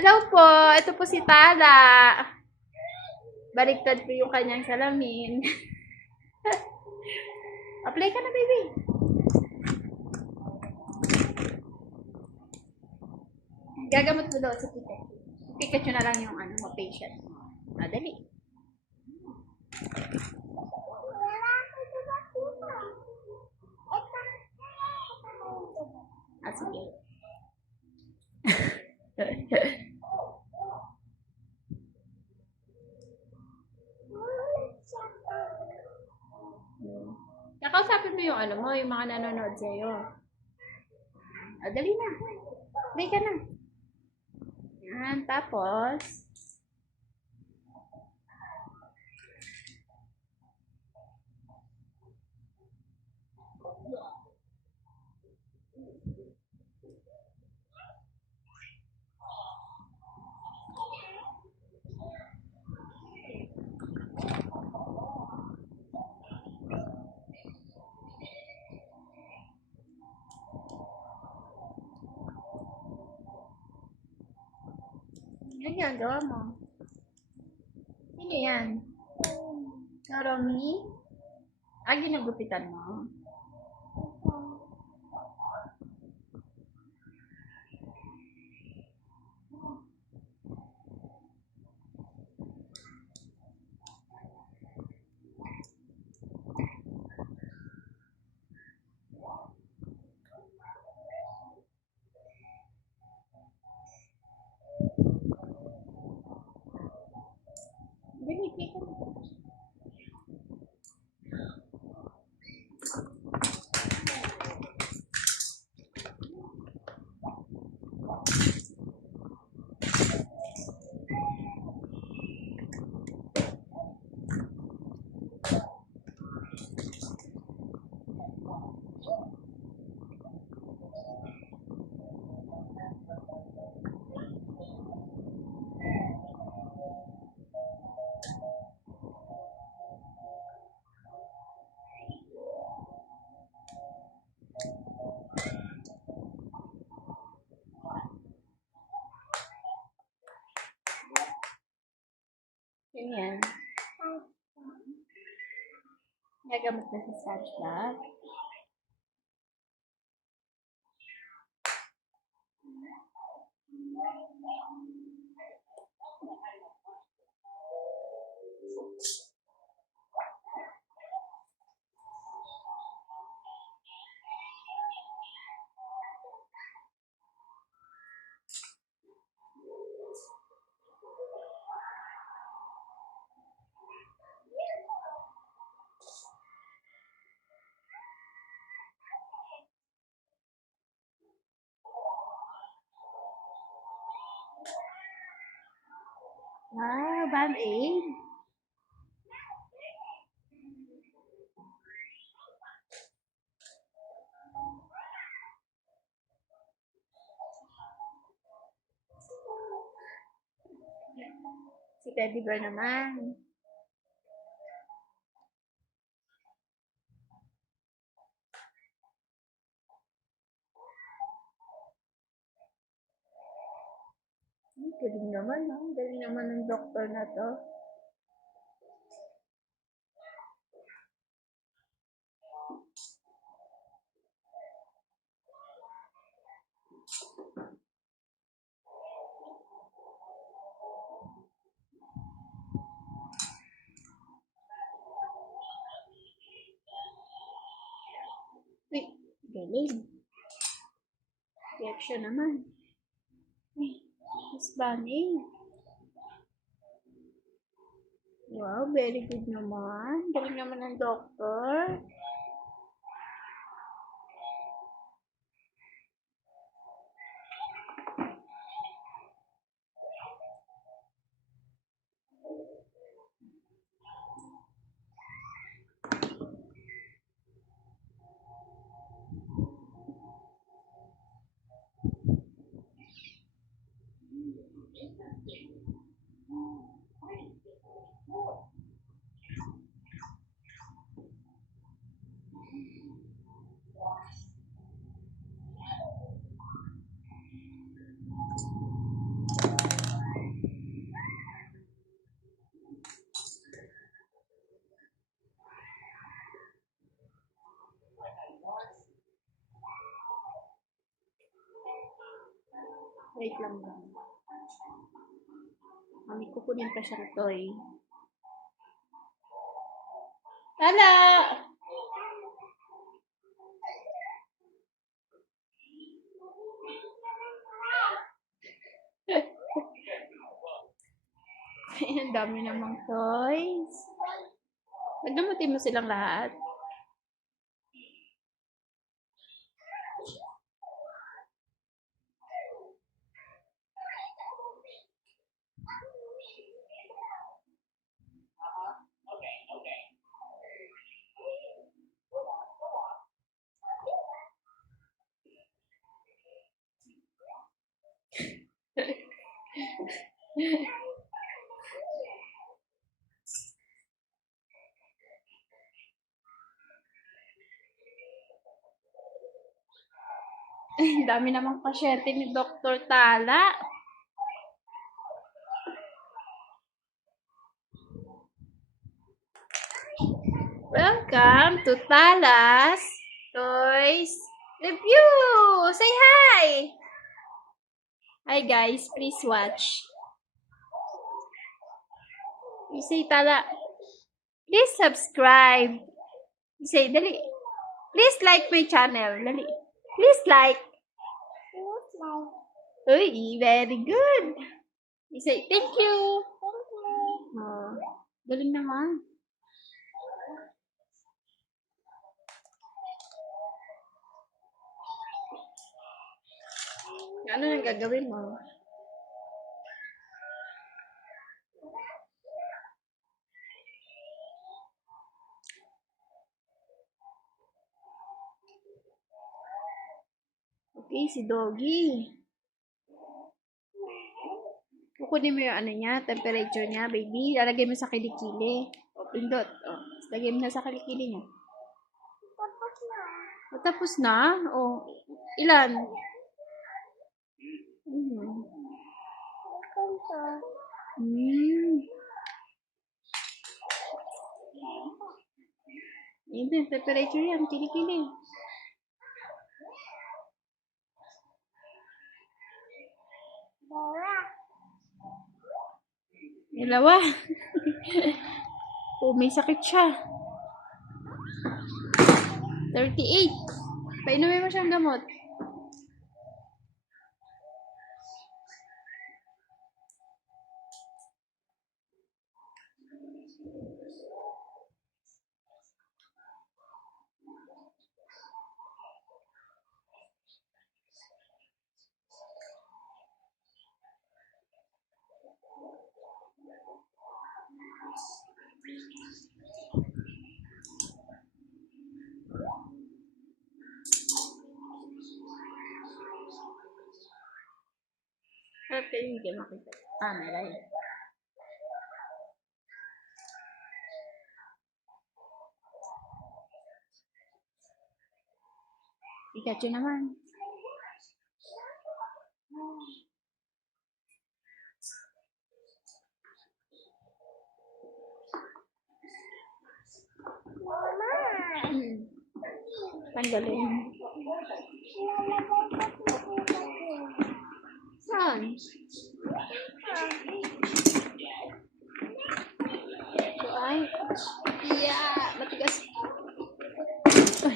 Hello po, ito po si Tala. Baliktad po yung kanyang salamin. Apply ka na, baby. Gagamot mo daw sa Pikachu. Pikachu na lang yung patient mo. Dali. Sige. Kakausapin mo yung yung mga nanonood sa'yo. Dali na. Dali ka na. Yan, tapos, yan yung gawa mo. Sino yan? Karomi? Ginagupitan mo. Binipit ka na. Yan. Gagamot na sa SpongeBob. Wow, Band-Aid. Si Teddy Bear naman. Galing naman, no? Galing naman ng doktor na to. Uy, galing. Reaction naman. Uy, Miss Bunny. Wow, very good naman. Galing naman ng doktor. Wait lang ba? Mami, kukunin pa siyang toy. Tala! Ang dami namang toys. Nagdamutin mo silang lahat. Ang dami namang pasyente ni Dr. Tala. Welcome to Tala's Toys Review! Say hi! Hi guys, please watch. You say Tala. Please subscribe. You say, dali. Please like my channel. Dali. Please like. Uy, very good. You say, thank you. Oh, galing naman. Ano nang gagawin mo? Okay, si Doggy. Kukunin mo yung ano niya, temperature niya, baby. Lalagay mo sa kilikili. O, pindot. O, lagay mo na sa kilikili niya. Tapos na. O, tapos na? O, ilan? Ganito. Hindi, temperature yan, kilikili. Dalawa. Ilawa. Oh, may sakit siya. 38. Painumin mo siyang gamot. Harap kayo hindi makita. Meron. Pikachu naman. Mama. Tanggalin. Saan? Ito ay. Yeah, matigas. Ay,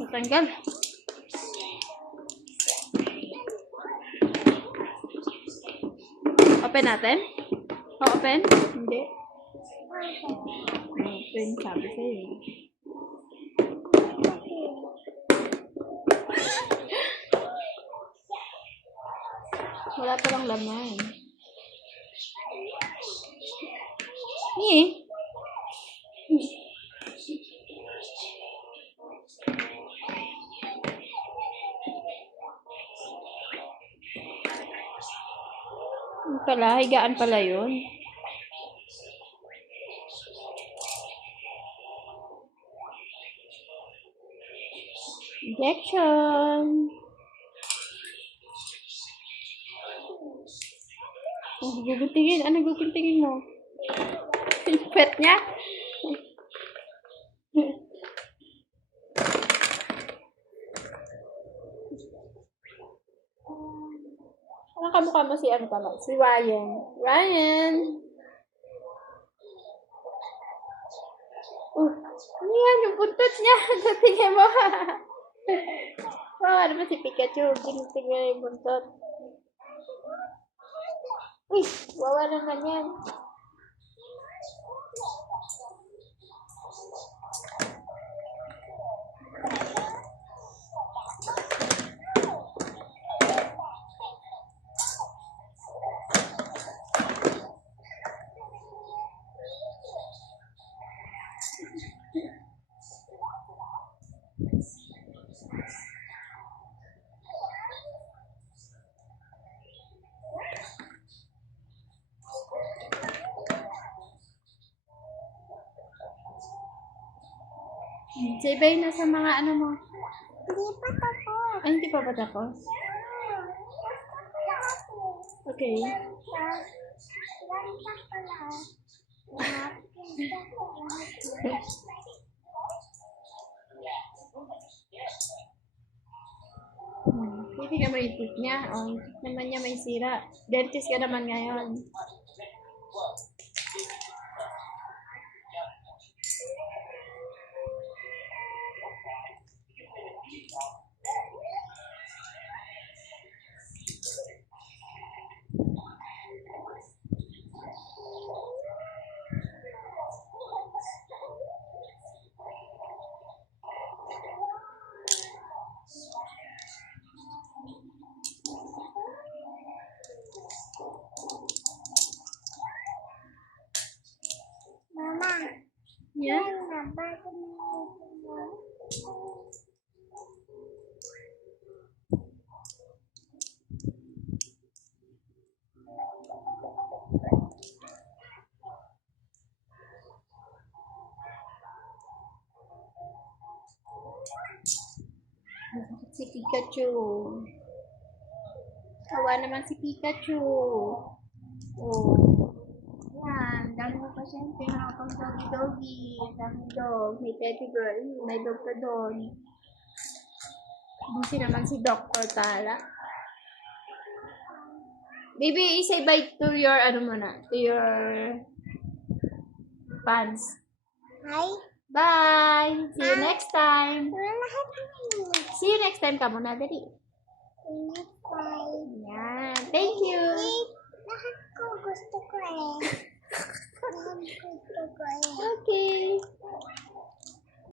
natanggal. Open natin? Open? Hindi. Open, sabi sa'yo. Wala palang laman. Yung pala, higaan pala yun. Injection. Oh, guguntingin. Ano guguntingin mo? Yung pet niya? Nakamukha mo si ano pala? Si Ryan. Ryan! Ano yan? Yung buntot niya. Tingnan mo. Oh, ano ba si Pikachu? Tingnan yung buntot. Uy, wawa naman yan. Say bye na sa mga ano mo. Hindi pa tapos. Ay, hindi pa ba tapos? Okay. Ganda pala. Titignan mo yung teeth niya. Oh, yung teeth naman niya may sira. Dentist ka naman ngayon. Mama, Yeah? yan na, bago mo. Si Pikachu. Kawa naman si Pikachu. Oh. Yan. Dami mo pa siyempre nakapang doggy-doggy. Dami dog. May teddy girl. May dog pa doon. Busy naman si Dr. Tala. Baby, say bye to your, ano muna, to your fans. Hi. Bye! See you next time! Lahat mo. See you next time ka muna, dali. Next time. Yan. Thank you! Lahat ko gusto ko eh. Lahat gusto ko eh.